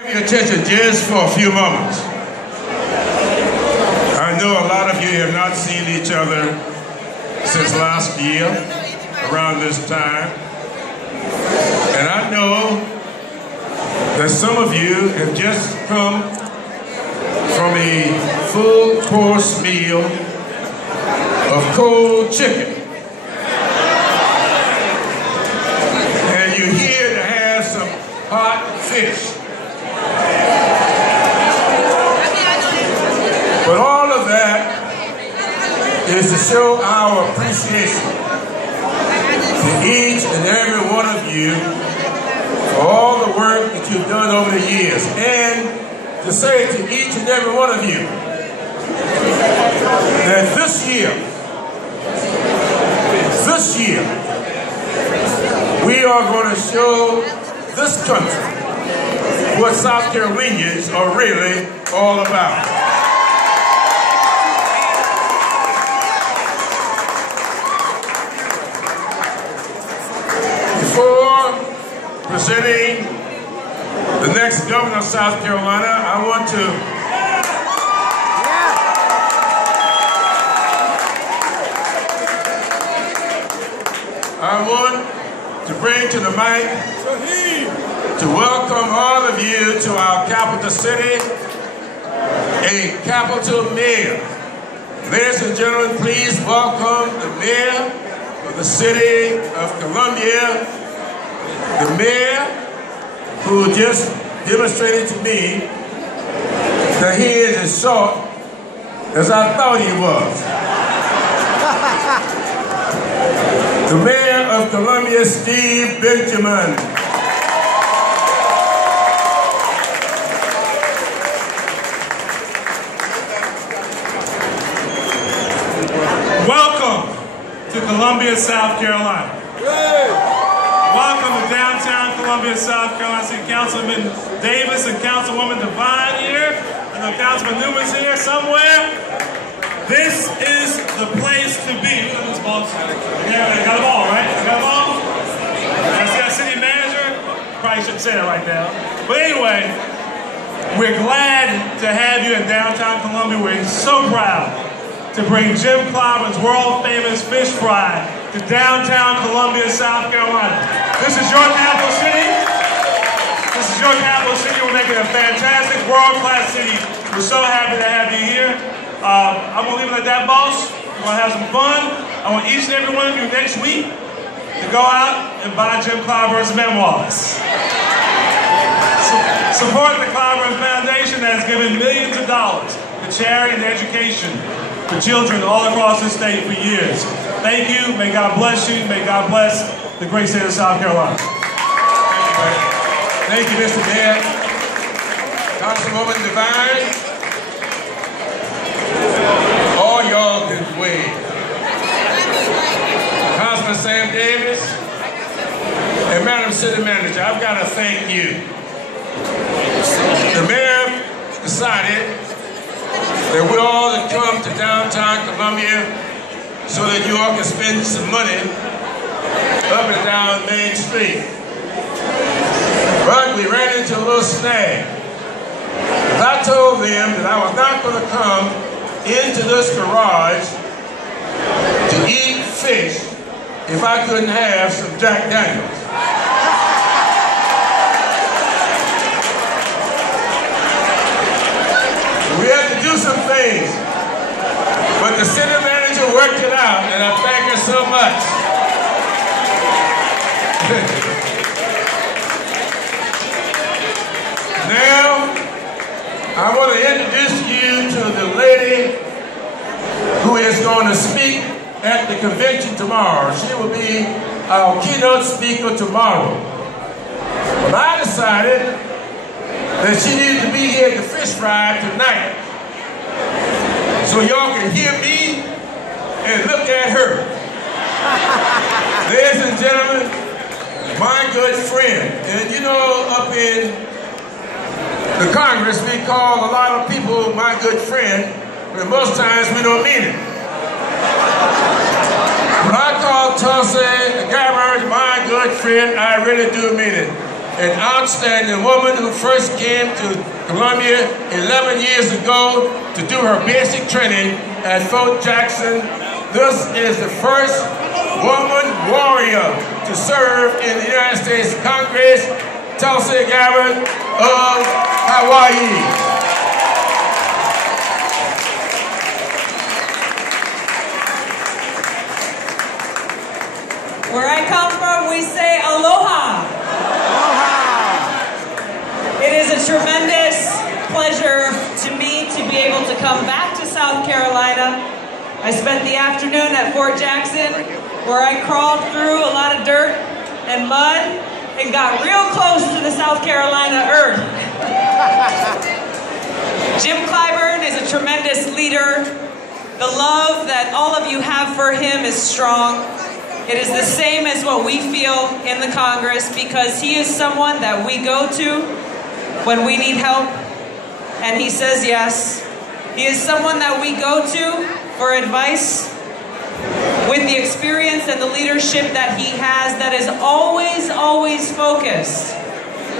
Your attention just for a few moments. I know a lot of you have not seen each other since last year around this time, and I know that some of you have just come from a full course meal of cold chicken, and you're here to have some hot fish. But all of that is to show our appreciation to each and every one of you for all the work that you've done over the years, and to say to each and every one of you that this year, we are going to show this country what South Carolinians are really all about. Before presenting the next governor of South Carolina, I want to bring to the mic Sheheen, to welcome all of you to our capital city, a capital mayor. Ladies and gentlemen, please welcome the mayor of the city of Columbia, the mayor who just demonstrated to me that he is as short as I thought he was. The mayor of Columbia, Steve Benjamin. Welcome to Columbia, South Carolina. Welcome to downtown Columbia, South Carolina. I see Councilman Davis and Councilwoman Devine here. I know Councilman Newman's here somewhere. This is the place to be. Look at this boss. Yeah, I got them all, right? I got them all? That's our city manager. Probably shouldn't say that right now. But anyway, we're glad to have you in downtown Columbia. We're so proud to bring Jim Clyburn's world-famous fish fry to downtown Columbia, South Carolina. This is your capital city. This is your capital city. We're making a fantastic world-class city. We're so happy to have you here. I'm going to leave it at that, boss. We're going to have some fun. I want each and every one of you next week to go out and buy Jim Clyburn's memoirs. Support the Clyburn Foundation that has given millions of dollars to charity and education for children all across the state for years. Thank you. May God bless you. May God bless the great state of South Carolina. Thank you, Mr. Mayor. Councilwoman Devine. All y'all can wave. Councilman Sam Davis and Madam City Manager, I've got to thank you. The mayor decided that we all have come to downtown Columbia so that you all can spend some money up and down Main Street. But we ran into a little snag. I told them that I was not going to come into this garage to eat fish if I couldn't have some Jack Daniels. We had to do some things, but the city manager worked it out, and I thank her so much. Now, I want to introduce you to the lady who is going to speak at the convention tomorrow. She will be our keynote speaker tomorrow. But I decided that she needed to be here at the fish fry tonight, so y'all can hear me and look at her. Ladies and gentlemen, my good friend. And you know, up in the Congress, we call a lot of people my good friend, but most times we don't mean it. When I call Tulsi Gabbard my good friend, I really do mean it. an outstanding woman who first came to Columbia 11 years ago to do her basic training at Fort Jackson. This is the first woman warrior to serve in the United States Congress, Tulsi Gabbard of Hawaii. Where I come from, we say aloha. Aloha. It is a tremendous pleasure to me to be able to come back to South Carolina. I spent the afternoon at Fort Jackson, where I crawled through a lot of dirt and mud and got real close to the South Carolina earth. Jim Clyburn is a tremendous leader. The love that all of you have for him is strong. It is the same as what we feel in the Congress, because he is someone that we go to when we need help, and he says yes. He is someone that we go to for advice with the experience and the leadership that he has, that is always, always focused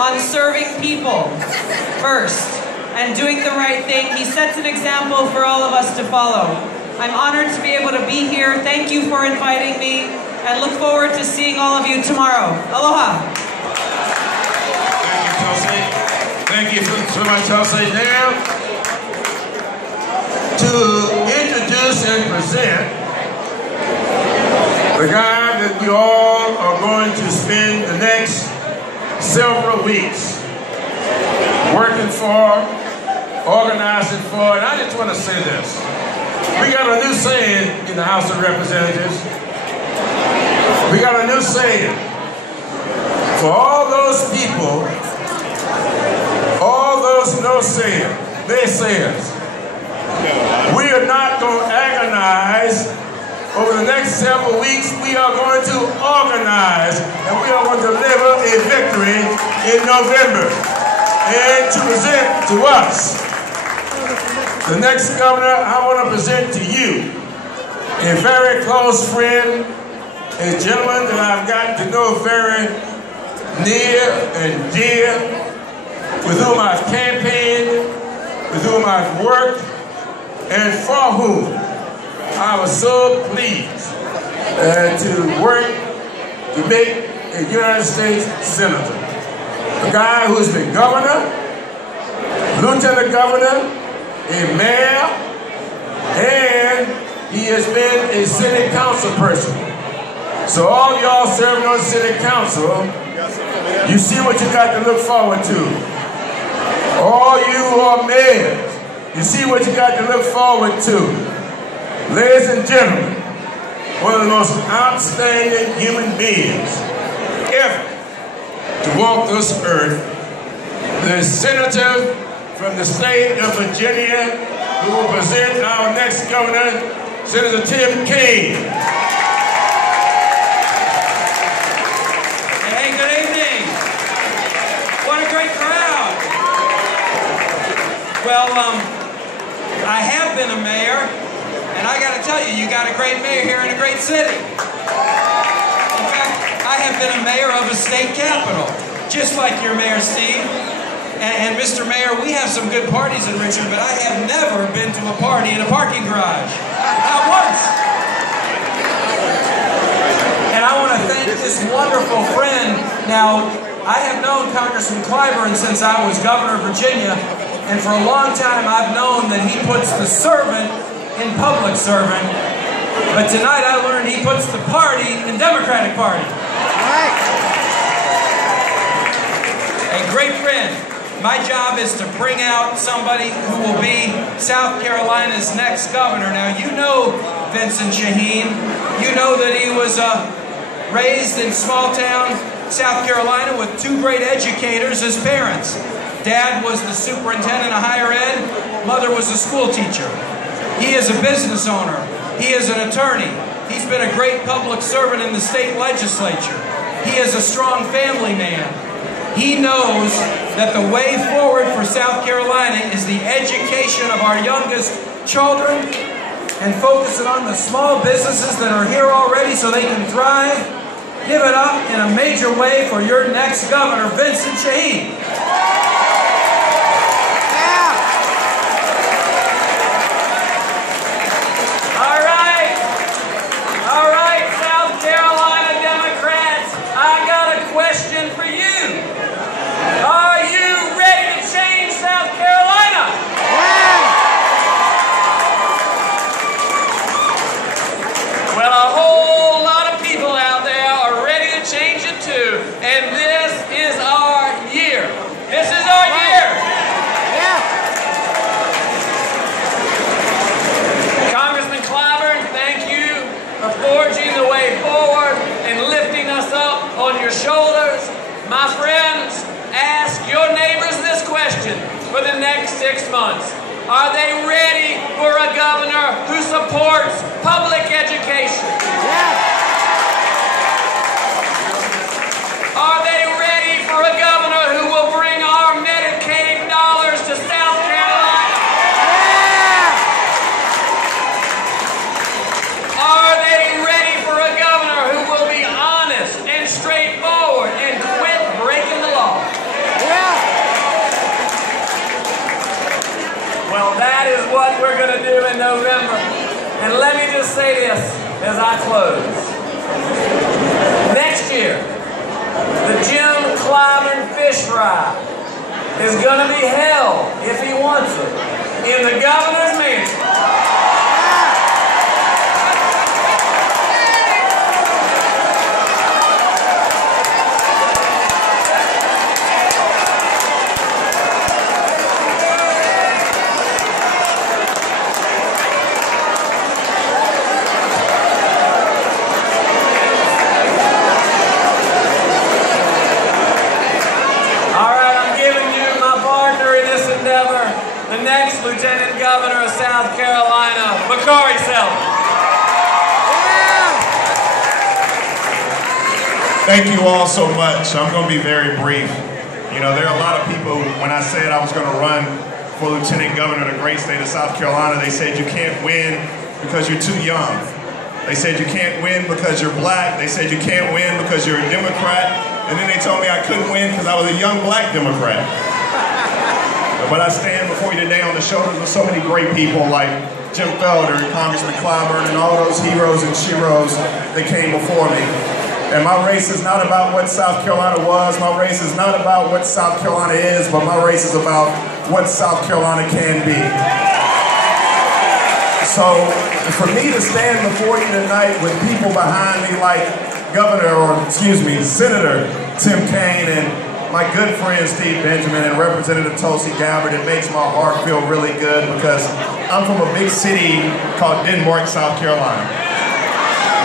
on serving people first and doing the right thing. He sets an example for all of us to follow. I'm honored to be able to be here. Thank you for inviting me, and look forward to seeing all of you tomorrow. Aloha. Thank you, Tulsi. Thank you so much, Tulsi. Now, to introduce and present the guy that we all are going to spend the next several weeks working for, organizing for, and I just want to say this. We got a new saying in the House of Representatives. We got a new saying. For all those people, all those naysayers, we are not going to agonize over the next several weeks. We are going to organize, and we are going to deliver a victory in November. And to present to us the next governor, I want to present to you a very close friend, a gentleman that I've gotten to know very near and dear, with whom I've campaigned, with whom I've worked, and for whom I was so pleased to work to make a United States Senator. A guy who's been governor, lieutenant governor, a mayor, and he has been a city council person. So all y'all serving on city council, you see what you got to look forward to. All you who are mayors, you see what you got to look forward to. Ladies and gentlemen, one of the most outstanding human beings ever to walk this earth, the senator from the state of Virginia, who will present our next governor, Senator Tim Kaine. Hey, good evening. What a great crowd. Well, I have been a mayor, and I got to tell you, you got a great mayor here in a great city. In fact, I have been a mayor of a state capital, just like your mayor, Steve. And Mr. Mayor, we have some good parties in Richmond, but I have never been to a party in a parking garage. Not once. And I want to thank this wonderful friend. Now, I have known Congressman Clyburn since I was governor of Virginia, and for a long time I've known that he puts the servant in public servant, but tonight I learned he puts the party in Democratic Party. A great friend. My job is to bring out somebody who will be South Carolina's next governor. Now, you know Vincent Sheheen. You know that he was raised in small town South Carolina with two great educators as parents. Dad was the superintendent of higher ed. Mother was a school teacher. He is a business owner. He is an attorney. He's been a great public servant in the state legislature. He is a strong family man. He knows that the way forward for South Carolina is the education of our youngest children and focusing on the small businesses that are here already so they can thrive. Give it up in a major way for your next governor, Vincent Sheheen. All right, South Carolina Democrats, I got a question for you. Are you ready to change South Carolina? Well, a whole lot of people out there are ready to change it too, and this is our year. This is our year. Congressman Clyburn, thank you for forging the way forward and lifting us up on your shoulders. My friends, ask your neighbors this question for the next 6 months. Are they ready for a governor who supports public education? Are they ready for a governor who will bring our Medicaid dollars to South Carolina? Are they ready for a governor who will be honest and straightforward and quit breaking the law? Well, that is what we're going to do in November. And let me just say this as I close. Next year, the Jim Clyburn Fish Fry is going to be held, if he wants it, in the governor's mansion. The next Lieutenant Governor of South Carolina, Bakari Sellers. Thank you all so much. I'm going to be very brief. You know, there are a lot of people, when I said I was going to run for Lieutenant Governor of the great state of South Carolina, they said you can't win because you're too young. They said you can't win because you're black. They said you can't win because you're a Democrat. And then they told me I couldn't win because I was a young black Democrat. But I stand before you today on the shoulders of so many great people like Jim Felder, Congressman Clyburn, and all those heroes and sheroes that came before me. And my race is not about what South Carolina was, my race is not about what South Carolina is, but my race is about what South Carolina can be. So for me to stand before you tonight with people behind me like Senator Tim Kaine and my good friend Steve Benjamin and Representative Tulsi Gabbard, it makes my heart feel really good because I'm from a big city called Denmark, South Carolina,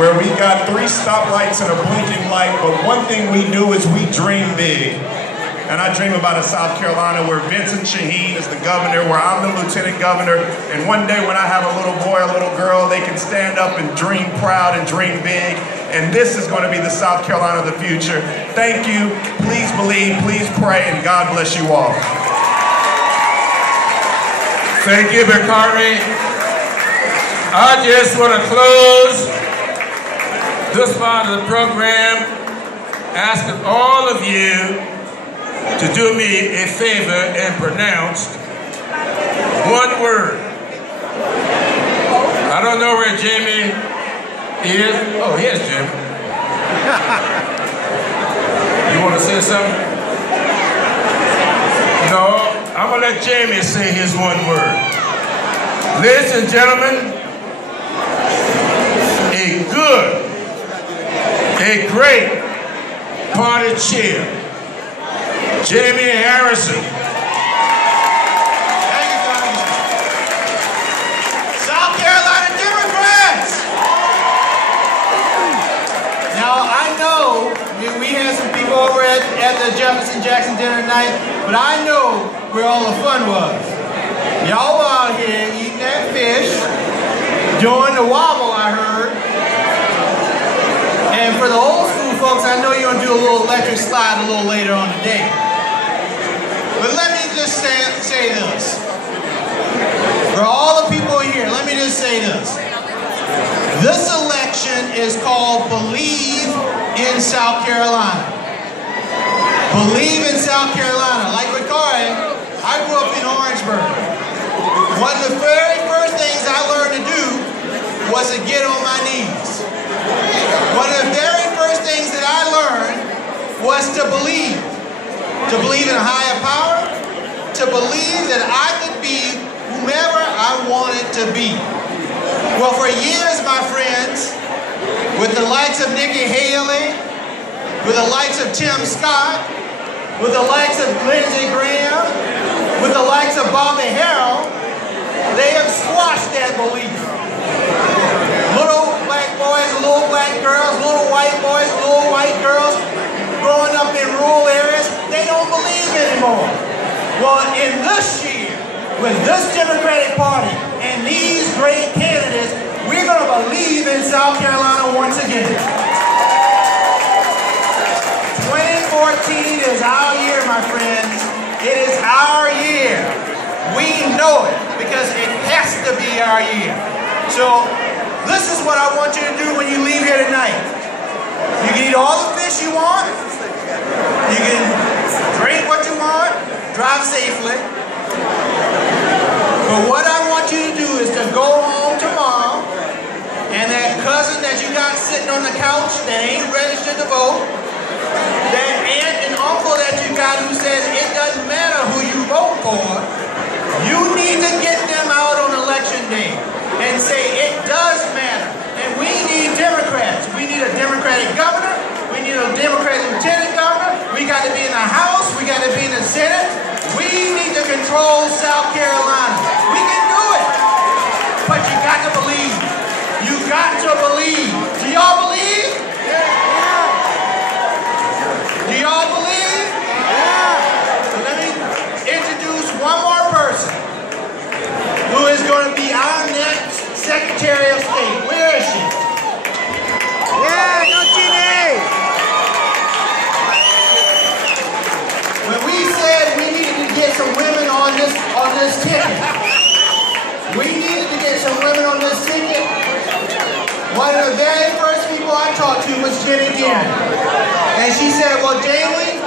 where we got 3 stoplights and a blinking light, but one thing we do is we dream big. And I dream about a South Carolina where Vincent Sheheen is the governor, where I'm the lieutenant governor, and one day when I have a little boy or a little girl, they can stand up and dream proud and dream big. And this is going to be the South Carolina of the future. Thank you. Please believe, please pray, and God bless you all. Thank you, Bakari. I just want to close this part of the program asking all of you to do me a favor and pronounce one word. I don't know where Jaime is. Oh, here's Jaime. You want to say something? No, I'm going to let Jaime say his one word. Ladies and gentlemen, a great party chair, Jaime Harrison. Thank you, Congressman. South Carolina Democrats! Now, I know we had some people over at the Jefferson Jackson dinner tonight, but I know where all the fun was. Y'all were out here eating that fish, doing the wobble, I heard. And for the old school folks, I know you're going to do a little electric slide a little later on today. But let me just say this. For all the people here, let me just say this. This election is called Believe in South Carolina. Believe in South Carolina. Like Bakari, I grew up in Orangeburg. One of the very first things I learned to do was to get on my knees. One of the very first things that I learned was to believe. To believe in a higher power. To believe that I could be whomever I wanted to be. Well, for years, my friends, with the likes of Nikki Haley, with the likes of Tim Scott, with the likes of Lindsey Graham, with the likes of Bobby Harrell, they have squashed that belief. Little black boys, little black girls, little white boys, little white girls growing up in rural areas, they don't believe anymore. Well, in this year, with this Democratic Party and these great candidates, we're going to believe in South Carolina once again. 2014 is our year, my friends. It is our year. We know it because it has to be our year. So this is what I want you to do when you leave here tonight. You can eat all the fish you want. You can drink what you want. Drive safely. But what I want you to do is to go home tomorrow and that cousin that you got sitting on the couch that ain't registered to vote, that aunt and uncle that you got who says it doesn't matter who you vote for, you need to get them out on election day and say it does matter. And we need Democrats. We need a Democratic governor. We need a Democratic lieutenant governor. We got to be in the House. We got to be in the Senate. We need to control South Carolina. We can do it. But you got to believe. You got to believe. Do y'all believe? Yeah. Do y'all believe? Yeah. So let me introduce one more person who is going to be our next Secretary of State. Where is she? Yeah, go Ginny! When we said we needed to get some women on this ticket, we needed to get some women on this ticket. One of the very first people I talked to was Deerin. And she said, well, Jaime,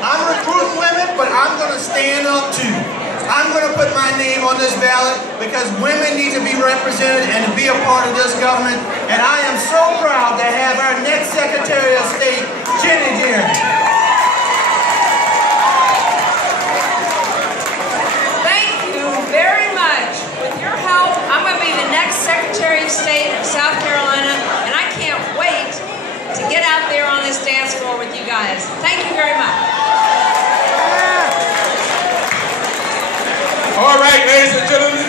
I'm recruiting women, but I'm going to stand up too. I'm going to put my name on this ballot because women need to be represented and to be a part of this government. And I am so proud to have our next Secretary of State, Deerin. Thank you very much. With your help, I'm going to be the next Secretary of State of South Carolina, and I can't wait to get out there on this dance floor with you guys. Thank you very much. All right, ladies and gentlemen,